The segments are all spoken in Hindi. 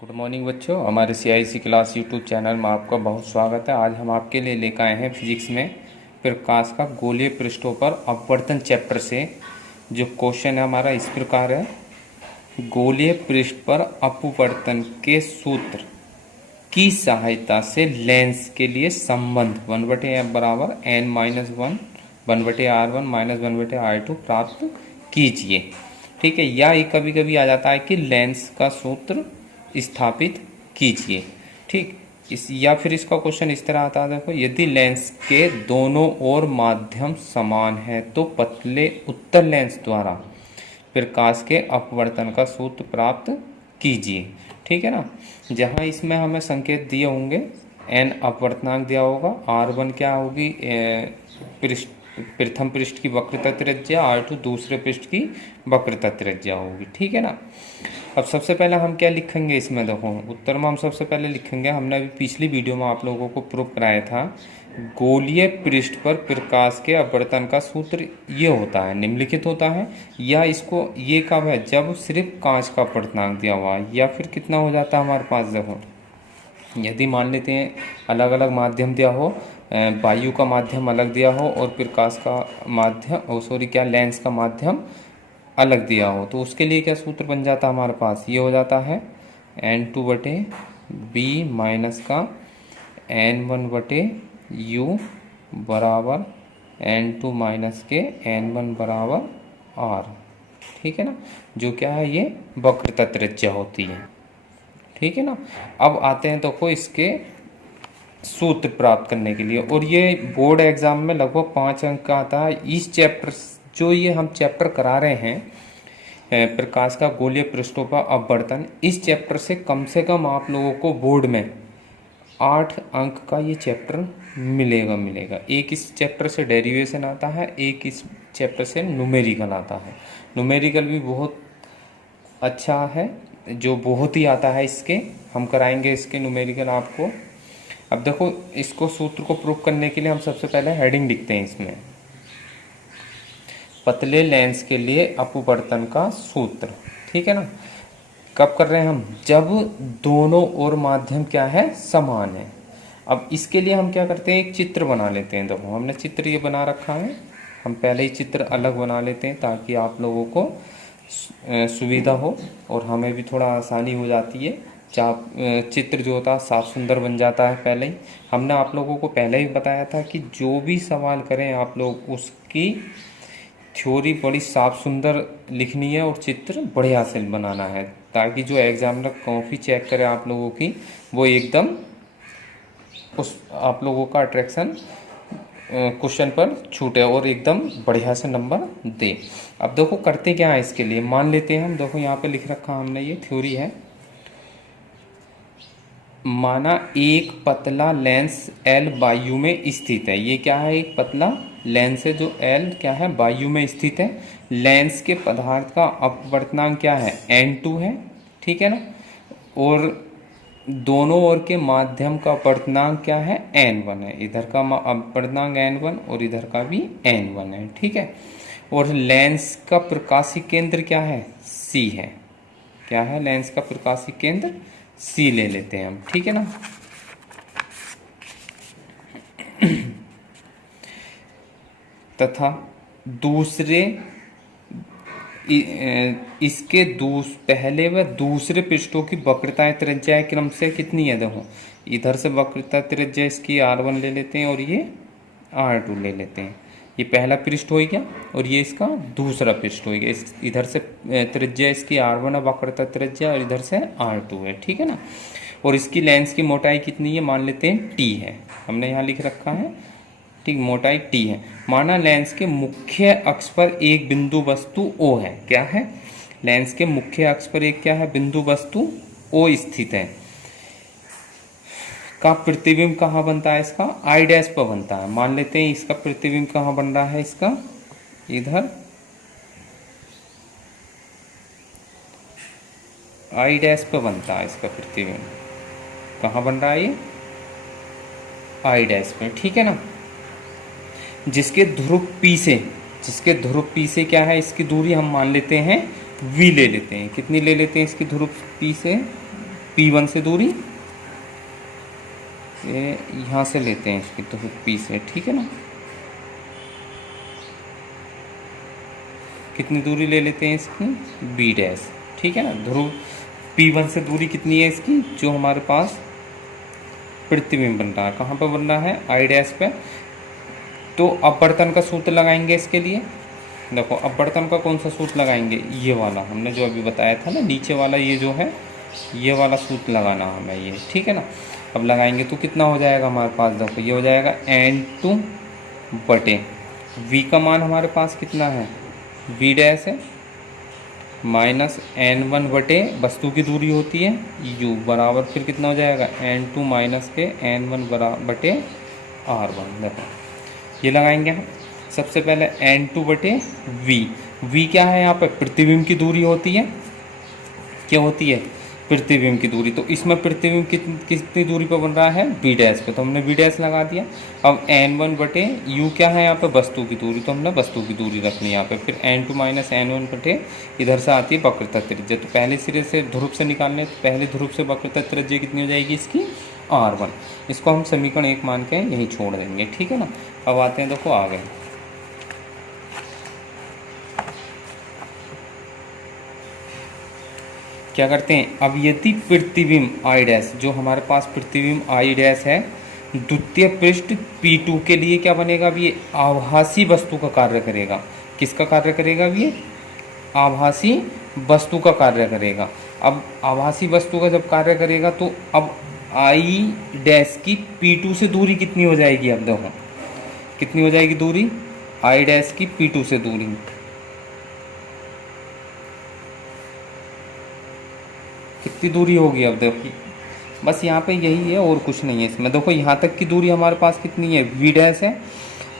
गुड मॉर्निंग बच्चों, हमारे CIC क्लास यूट्यूब चैनल में आपका बहुत स्वागत है। आज हम आपके लिए लेकर आए हैं फिजिक्स में प्रकाश का गोलीय पृष्ठों पर अपवर्तन चैप्टर से। जो क्वेश्चन है हमारा इस प्रकार है, गोलीय पृष्ठ पर अपवर्तन के सूत्र की सहायता से लेंस के लिए संबंध 1/f बराबर n-1 1/r1 -1/r2 प्राप्त कीजिए। ठीक है, या ये कभी कभी आ जाता है कि लेंस का सूत्र स्थापित कीजिए। ठीक, इस या फिर इसका क्वेश्चन इस तरह आता है, देखो, यदि लेंस के दोनों ओर माध्यम समान है तो पतले उत्तल लेंस द्वारा प्रकाश के अपवर्तन का सूत्र प्राप्त कीजिए। ठीक है ना। जहाँ इसमें हमें संकेत दिए होंगे, n अपवर्तनांक दिया होगा, r1 क्या होगी, पृष्ठ प्रथम पृष्ठ की वक्रता त्रिज्या, r2 दूसरे पृष्ठ की वक्रता त्रिज्या होगी। ठीक है ना। अब सबसे पहले हम क्या लिखेंगे इसमें, देखो उत्तर में हम सबसे पहले लिखेंगे, हमने अभी पिछली वीडियो में आप लोगों को प्रूफ कराया था, गोलीय पृष्ठ पर प्रकाश के अपवर्तन का सूत्र ये होता है, निम्नलिखित होता है। या इसको ये कब है, जब सिर्फ कांच का अपवर्तनांक दिया हुआ है। या फिर कितना हो जाता है हमारे पास, देखो यदि मान लेते हैं अलग अलग माध्यम दिया हो, वायु का माध्यम अलग दिया हो और प्रकाश का माध्यम लेंस का माध्यम अलग दिया हो, तो उसके लिए क्या सूत्र बन जाता है हमारे पास, ये हो जाता है n2/b माइनस का n1/u बराबर n2 माइनस के n1 बराबर r। ठीक है ना, जो क्या है, ये वक्रता त्रिज्या होती है। ठीक है ना। अब आते हैं देखो इसके सूत्र प्राप्त करने के लिए, और ये बोर्ड एग्जाम में लगभग 5 अंक का आता है। इस चैप्टर जो ये हम चैप्टर करा रहे हैं, प्रकाश का गोलीय पृष्ठों पर अपवर्तन, इस चैप्टर से कम आप लोगों को बोर्ड में 8 अंक का ये चैप्टर मिलेगा। एक इस चैप्टर से डेरिवेशन आता है, एक इस चैप्टर से न्यूमेरिकल आता है। न्यूमेरिकल भी बहुत अच्छा है, जो बहुत ही आता है, इसके हम कराएंगे इसके न्यूमेरिकल आपको। अब देखो, इसको सूत्र को प्रूव करने के लिए हम सबसे पहले हेडिंग लिखते हैं इसमें, पतले लेंस के लिए अपवर्तन का सूत्र। ठीक है ना। कब कर रहे हैं हम, जब दोनों ओर माध्यम क्या है, समान है। अब इसके लिए हम क्या करते हैं, एक चित्र बना लेते हैं। देखो हमने चित्र ये बना रखा है, हम पहले ही चित्र अलग बना लेते हैं ताकि आप लोगों को सुविधा हो और हमें भी थोड़ा आसानी हो जाती है। चित्र जो होता है साफ सुंदर बन जाता है। पहले ही हमने आप लोगों को पहले ही बताया था कि जो भी सवाल करें आप लोग, उसकी थ्योरी बड़ी साफ सुंदर लिखनी है और चित्र बढ़िया से बनाना है, ताकि जो एग्जामिनर कॉपी चेक करे आप लोगों की, वो एकदम उस आप लोगों का अट्रैक्शन क्वेश्चन पर छूटे और एकदम बढ़िया से नंबर दे। अब देखो करते क्या है इसके लिए, मान लेते हैं हम, देखो यहाँ पे लिख रखा हमने, ये थ्योरी है। माना एक पतला लेंस L वायु में स्थित है। ये क्या है, एक पतला लेंस है जो L क्या है, वायु में स्थित है। लेंस के पदार्थ का अपवर्तनांक क्या है, n2 है। ठीक है ना। और दोनों ओर के माध्यम का अपवर्तनांक क्या है, n1 है। इधर का अपवर्तनांक n1 और इधर का भी n1 है। ठीक है। और लेंस का प्रकाशीय केंद्र क्या है, C है। क्या है, लेंस का प्रकाशीय केंद्र C ले लेते हैं हम। ठीक है ना। तथा दूसरे इसके पहले व दूसरे पृष्ठों की वक्रता त्रिज्या क्रम से कितनी है, देखो इधर से वक्रता त्रिज्या इसकी r1 ले लेते हैं और ये r2 ले लेते हैं। ये पहला पृष्ठ हो गया और ये इसका दूसरा पृष्ठ हो गया। इधर से त्रिज्या इसकी r1 है, वक्रता त्रिज्या, और इधर से r2 है। ठीक है ना। और इसकी लेंस की मोटाई कितनी है, मान लेते हैं t है, हमने यहाँ लिख रखा है। ठीक, मोटाई t है। माना लेंस के मुख्य अक्ष पर एक बिंदु वस्तु O है। क्या है, लेंस के मुख्य अक्ष पर एक क्या है, बिंदु वस्तु O स्थित है। का प्रतिबिंब कहाँ बनता है, इसका I' पर बनता है। मान लेते हैं इसका प्रतिबिंब कहाँ बन रहा है, इसका इधर I' पर बनता है इसका प्रतिबिंब। कहाँ बन रहा है ये, I' पर। ठीक है ना। जिसके ध्रुव P से क्या है, इसकी दूरी हम मान लेते हैं V ले लेते हैं। कितनी ले लेते हैं इसकी ध्रुव P से, P1 से दूरी, ये यहाँ से लेते हैं इसकी, तो फिर P से, ठीक है ना। कितनी दूरी ले लेते हैं इसकी, B डैश, ठीक है ना। ध्रुव P1 से दूरी कितनी है इसकी, जो हमारे पास प्रतिबिंब बन रहा है, कहाँ पे बन रहा है, I डैश पे। तो अपवर्तन का सूत्र लगाएंगे इसके लिए। देखो अपवर्तन का कौन सा सूत्र लगाएंगे, ये वाला हमने जो अभी बताया था ना, नीचे वाला ये जो है, ये वाला सूत्र लगाना हमें ये, ठीक है ना। अब लगाएंगे तो कितना हो जाएगा हमारे पास, देखो ये हो जाएगा N2 बटे V का मान हमारे पास कितना है, V डैश है, माइनस N1 बटे वस्तु की दूरी होती है U, बराबर फिर कितना हो जाएगा N2 माइनस के N1 बटे R1। देखो ये लगाएंगे हम। सबसे पहले N2 बटे V क्या है यहाँ पे, प्रतिबिंब की दूरी होती है, क्या होती है, प्रतिबिंब की दूरी। तो इसमें प्रतिबिंब कितनी दूरी पर बन रहा है, B डैश पे, तो हमने B डैश लगा दिया। अब N1 बटे U क्या है यहाँ पे, वस्तु की दूरी, तो हमने वस्तु की दूरी रखनी है यहाँ पे। फिर N2 माइनस N1 बटे, इधर से आती है वक्रता त्रिज्या, तो पहले सिरे से ध्रुव से निकालने, पहले ध्रुव से वक्रता त्रिज्या कितनी हो जाएगी इसकी, R1। इसको हम समीकरण 1 मान के यहीं छोड़ देंगे, ठीक है ना। अब आते हैं, देखो आगे क्या करते हैं। अब यदि प्रतिबिंब I डैश, जो हमारे पास प्रतिबिंब I डैश है, द्वितीय पृष्ठ P2 के लिए क्या बनेगा, अब ये आभासी वस्तु का कार्य करेगा। किसका कार्य करेगा, अब ये आभासी वस्तु का कार्य करेगा। अब आभासी वस्तु का जब कार्य करेगा तो अब I डैश की P2 से दूरी कितनी हो जाएगी, अब देखो कितनी हो जाएगी दूरी, I डैश की P2 से दूरी कितनी दूरी होगी, अब देखो बस यहाँ पे यही है और कुछ नहीं है इसमें। देखो यहाँ तक की दूरी हमारे पास कितनी है, V डैश है।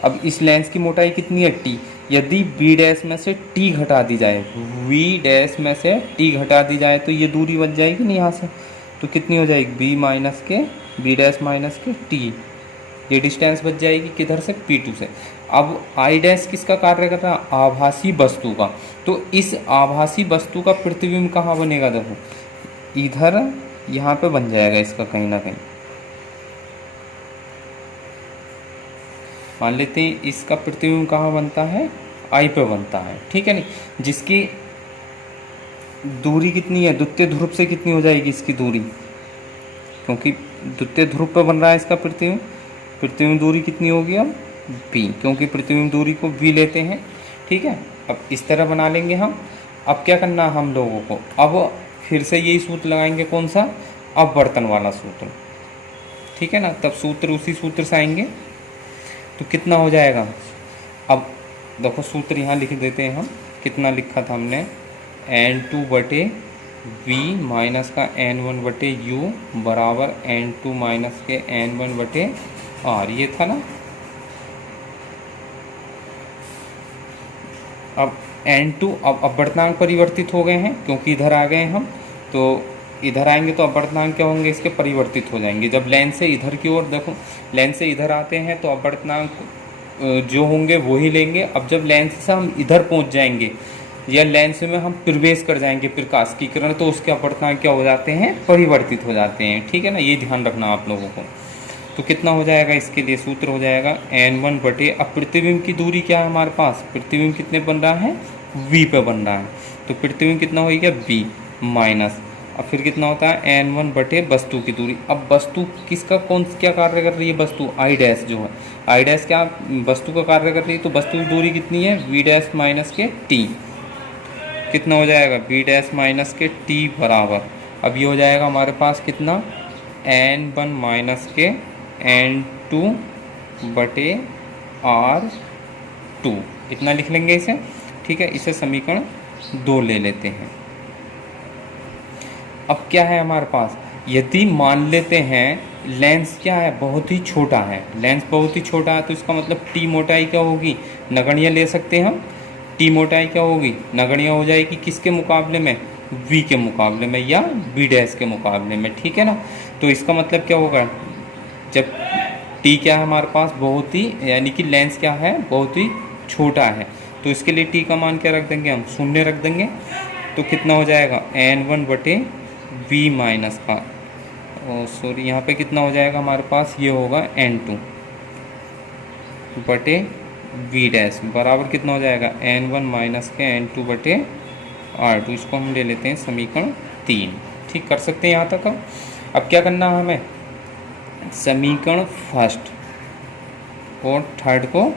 अब इस लेंस की मोटाई कितनी है, T। यदि B डैश में से T घटा दी जाए, V डैश में से T घटा दी जाए तो ये दूरी बच जाएगी नहीं यहाँ से, तो कितनी हो जाएगी, B डैश माइनस के T, ये डिस्टेंस बच जाएगी किधर से, P2 से। अब I डैश किसका कार्य कर रहा है, आभासी वस्तु का। तो इस आभासी वस्तु का प्रतिबिंब कहाँ बनेगा, देखो इधर यहाँ पे बन जाएगा इसका कहीं ना कहीं। मान लेते हैं इसका प्रतिबिंब कहाँ बनता है, I पे बनता है, ठीक है नहीं। जिसकी दूरी कितनी है, द्वितीय ध्रुव से कितनी हो जाएगी इसकी दूरी, क्योंकि द्वितीय ध्रुव पे बन रहा है इसका प्रतिबिंब। प्रतिबिंब दूरी कितनी होगी अब, V, क्योंकि प्रतिबिंब दूरी को V लेते हैं, ठीक है। अब इस तरह बना लेंगे हम। अब क्या करना हम लोगों को, अब फिर से यही सूत्र लगाएंगे, कौन सा, अपवर्तन वाला सूत्र, ठीक है ना। तब सूत्र उसी सूत्र से आएंगे तो कितना हो जाएगा। अब देखो सूत्र यहाँ लिख देते हैं हम, कितना लिखा था हमने, N2 बटे V माइनस का N1 बटे U बराबर N2 माइनस के N1 बटे R, ये था ना। अब N2 अब अपवर्तनांक परिवर्तित हो गए हैं, क्योंकि इधर आ गए हम, तो इधर आएंगे तो अपवर्तनांक क्या होंगे इसके, परिवर्तित हो जाएंगे। जब लेंस से इधर की ओर, देखो लेंस से इधर आते हैं तो अपवर्तनांक जो होंगे वो ही लेंगे। अब जब लेंस से हम इधर पहुंच जाएंगे या लेंस में हम प्रवेश कर जाएंगे प्रकाश की किरण, तो उसके अपवर्तनांक क्या हो जाते हैं, परिवर्तित हो जाते हैं, ठीक है ना। ये ध्यान रखना आप लोगों को। तो कितना हो जाएगा इसके लिए, सूत्र हो जाएगा N1 बटे, अब प्रतिबिंब की दूरी क्या है हमारे पास, प्रतिबिंब कितने बन रहा है, V पे बन रहा है, तो प्रतिबिंब कितना हो गया, V माइनस, अब फिर कितना होता है N1 बटे वस्तु की दूरी। अब वस्तु किसका कौन क्या कार्य कर रही है, वस्तु I डैश जो है, I डैश क्या वस्तु का कार्य कर रही है, तो वस्तु की दूरी कितनी है, V डैश माइनस के T, कितना हो जाएगा, V डैश माइनस के T बराबर, अब ये हो जाएगा हमारे पास कितना, N1 माइनस के N2 बटे R2, इतना लिख लेंगे इसे, ठीक है। इसे समीकरण 2 ले लेते हैं। अब क्या है हमारे पास, यदि मान लेते हैं लेंस क्या है, बहुत ही छोटा है, लेंस बहुत ही छोटा है, तो इसका मतलब T मोटाई क्या होगी, नगण्य ले सकते हैं हम। T मोटाई क्या होगी, नगण्य हो जाएगी किसके मुकाबले में, V के मुकाबले में या B डैश के मुकाबले में, ठीक है ना। तो इसका मतलब क्या होगा, जब T क्या है हमारे पास, बहुत ही, यानी कि लेंस क्या है, बहुत ही छोटा है, तो इसके लिए T का मान क्या रख देंगे हम, 0 रख देंगे। तो कितना हो जाएगा N1 बटे v माइनस का, सॉरी यहाँ पे कितना हो जाएगा हमारे पास, ये होगा n2 बटे v डैश बराबर कितना हो जाएगा n1 माइनस के n2 बटे r2। इसको हम ले लेते हैं समीकरण 3। ठीक, कर सकते हैं यहाँ तक। अब क्या करना है हमें, समीकरण फर्स्ट और थर्ड को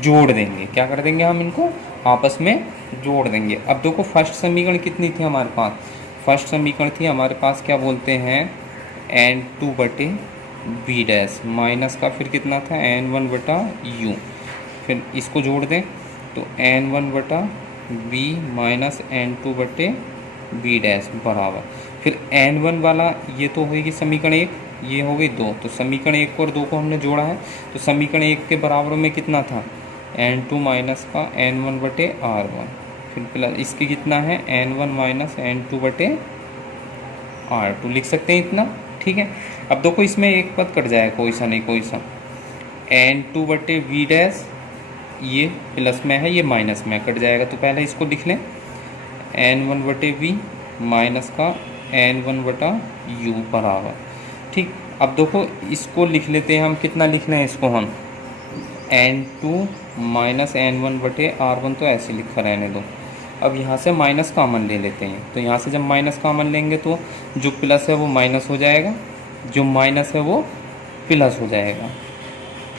जोड़ देंगे। क्या कर देंगे हम, इनको आपस में जोड़ देंगे। अब देखो फर्स्ट समीकरण कितनी थी हमारे पास, फर्स्ट समीकरण थी हमारे पास क्या बोलते हैं n2 बटे v डैश माइनस का फिर कितना था n1 बटा u, फिर इसको जोड़ दें तो n1 बटा v माइनस n2 बटे v डैश बराबर, फिर n1 वाला ये तो होगी समीकरण 1, ये हो गई 2, तो समीकरण 1 और 2 को हमने जोड़ा है तो समीकरण 1 के बराबर में कितना था n2 माइनस का n1 बटे r1, फिर प्लस इसके कितना है n1 माइनस n2 बटे r2 लिख सकते हैं इतना। ठीक है, अब देखो इसमें एक पद कट जाए, कोई सा नहीं कोई सा, n2 बटे v डैश ये प्लस में है ये माइनस में कट जाएगा, तो पहले इसको लिख लें n1 बटे v माइनस का n1 बटा u बराबर। ठीक, अब देखो इसको लिख लेते हैं हम, कितना लिख लें इसको हम n2 माइनस n1 बटे r1, तो ऐसे लिखा रहने दो। अब यहाँ से माइनस कॉमन ले लेते हैं, तो यहाँ से जब माइनस कॉमन लेंगे तो जो प्लस है वो माइनस हो जाएगा, जो माइनस है वो प्लस हो जाएगा,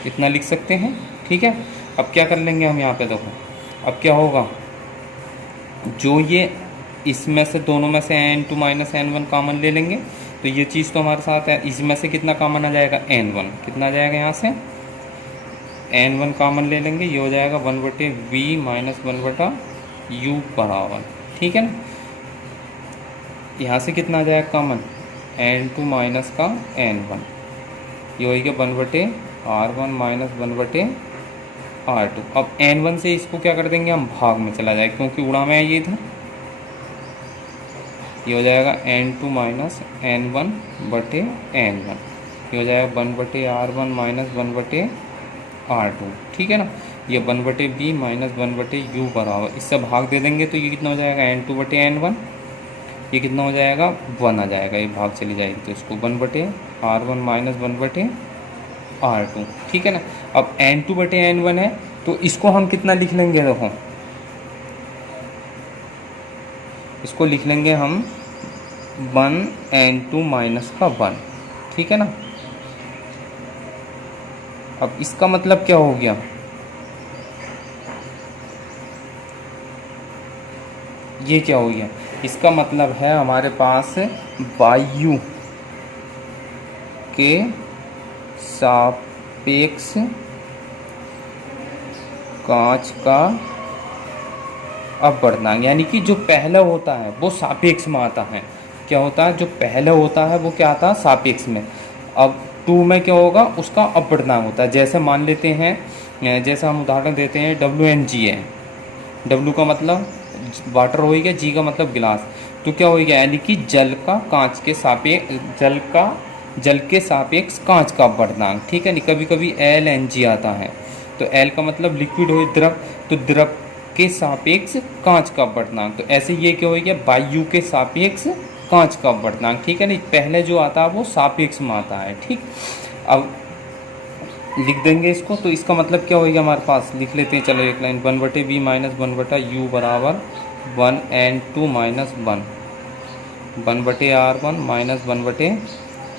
इतना लिख सकते हैं। ठीक है, अब क्या कर लेंगे हम यहाँ पे देखो, अब क्या होगा, जो ये इसमें से दोनों में से n2 माइनस n1 कॉमन ले लेंगे तो ये चीज़ तो हमारे साथ है, इसमें से कितना कॉमन आ जाएगा n1, कितना आ जाएगा यहाँ से n1 कॉमन ले लेंगे, ये हो जाएगा 1 बटे v माइनस 1 बटा u बराबर। ठीक है ना, यहाँ से कितना आ जाएगा कॉमन n2 माइनस का n1, ये हो गया 1 बटे r1 माइनस 1 बटे r2। अब n1 से इसको क्या कर देंगे हम, भाग में चला जाएगा क्योंकि उड़ा में ये था, ये हो जाएगा n2 माइनस n1 बटे n1, ये हो जाएगा 1 बटे r1 माइनस 1 बटे r2। ठीक है ना, ये 1 बटे b माइनस 1 बटे u बराबर, इससे भाग दे देंगे तो ये कितना हो जाएगा n2 बटे n1, ये कितना हो जाएगा 1 आ जाएगा, ये भाग चली जाएगी तो इसको 1 बटे r1 माइनस 1 बटे r2। ठीक है ना, अब n2 बटे n1 है तो इसको हम कितना लिख लेंगे, देखो इसको लिख लेंगे हम 1 n2 माइनस का 1। ठीक है ना, अब इसका मतलब क्या हो गया, ये क्या हो गया, इसका मतलब है हमारे पास वायु के सापेक्ष कांच का अपवर्तनांक, यानी कि जो पहला होता है वो सापेक्ष में आता है। क्या होता है, जो पहला होता है वो क्या आता है सापेक्ष में, अब 2 में क्या होगा उसका अपवर्तनांक होता है। जैसे मान लेते हैं, जैसा हम उदाहरण देते हैं WNG है, W का मतलब वाटर हो गया, G का मतलब गिलास, तो क्या हो गया यानी कि जल का कांच के सापेक्ष जल के सापेक्ष कांच का अपवर्तनांक। ठीक है, नहीं कभी कभी LNG आता है, तो L का मतलब लिक्विड हो द्रव, तो द्रव के सापेक्ष कांच का अपवर्तनांक, तो ऐसे ये क्या हो गया वायु के सापेक्ष कांच का अपवर्तनांक। ठीक है, नहीं पहले जो आता है वो सापेक्ष में आता है। ठीक, अब लिख देंगे इसको, तो इसका मतलब क्या होगा हमारे पास, लिख लेते हैं चलो एक लाइन, 1 बटे बी माइनस 1 बटा यू बराबर 1 n2 माइनस 1 बटे r1 माइनस 1 बटे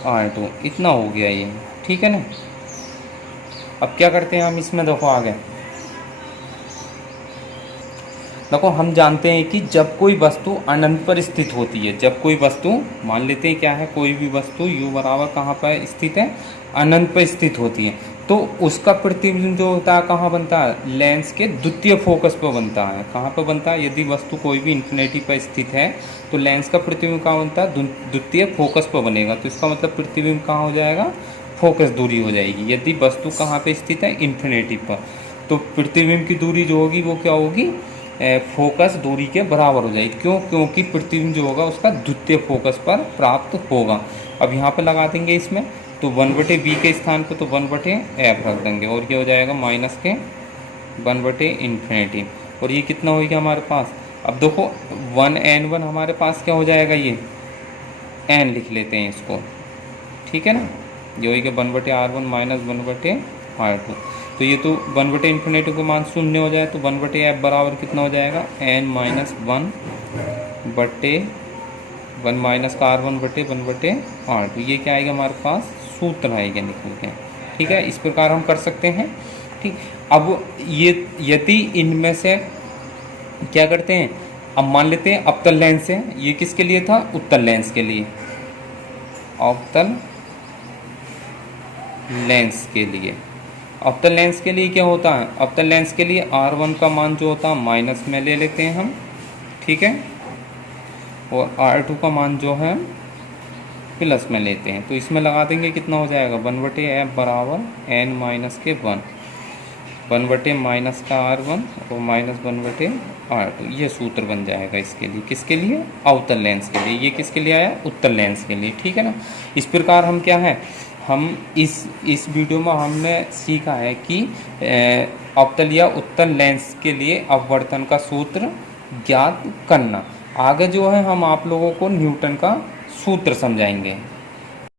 r2, इतना हो गया ये। ठीक है ना, अब क्या करते हैं हम इसमें, देखो आगे देखो, हम जानते हैं कि जब कोई वस्तु अनंत पर स्थित होती है, जब कोई वस्तु मान लेते हैं क्या है, कोई भी वस्तु u बराबर कहाँ पर स्थित है, अनंत पर स्थित होती है, तो उसका प्रतिबिंब जो होता है कहाँ बनता है, लेंस के द्वितीय फोकस पर बनता है। कहाँ पर बनता है, यदि वस्तु कोई भी इन्फिनिटी पर स्थित है तो लेंस का प्रतिबिंब कहाँ बनता है, द्वितीय फोकस पर बनेगा, तो इसका मतलब प्रतिबिंब कहाँ हो जाएगा, फोकस दूरी हो जाएगी। यदि वस्तु कहाँ पर स्थित है, इन्फिनिटी पर, तो प्रतिबिंब की दूरी जो होगी वो क्या होगी, फोकस दूरी के बराबर हो जाएगी। क्यों, क्योंकि प्रतिबिंब जो होगा उसका द्वितीय फोकस पर प्राप्त होगा। अब यहाँ पर लगा देंगे इसमें, तो 1 बटे बी के स्थान पर तो 1 बटे एफ रख देंगे, और ये हो जाएगा माइनस के 1 बटे इन्फिनिटी, और ये कितना हो गया हमारे पास, अब देखो 1 n1 हमारे पास क्या हो जाएगा, ये एन लिख लेते हैं इसको, ठीक है ना। जो है कि 1/R1 माइनस 1/R2। तो ये तो 1/इन्फिनिटी का मान शून्य हो जाए तो 1/F बराबर कितना हो जाएगा, n माइनस 1 माइनस का R1/1/R2। ये क्या आएगा हमारे पास, सूत्र आएगा निकल के, ठीक है। इस प्रकार हम कर सकते हैं, ठीक। अब ये यदि इनमें से क्या करते हैं, अब मान लेते हैं अवतल लेंस है, ये किसके लिए था, उत्तल लेंस के लिए, अवतल लेंस के लिए। अवतल लेंस के लिए क्या होता है, अवतल लेंस के लिए R1 का मान जो होता है माइनस में ले लेते हैं हम, ठीक है, और R2 का मान जो है प्लस में लेते हैं। तो इसमें लगा देंगे, कितना हो जाएगा, 1/F बराबर n माइनस के 1 माइनस का R1 और माइनस 1/R2। ये सूत्र बन जाएगा इसके लिए, किसके लिए, अवतल लेंस के लिए। ये किसके लिए आया, उत्तल लेंस के लिए, ठीक है ना। इस प्रकार हम क्या है, हम इस वीडियो में हमने सीखा है कि अवतल या उत्तल लेंस के लिए अपवर्तन का सूत्र ज्ञात करना। आगे जो है हम आप लोगों को न्यूटन का सूत्र समझाएंगे।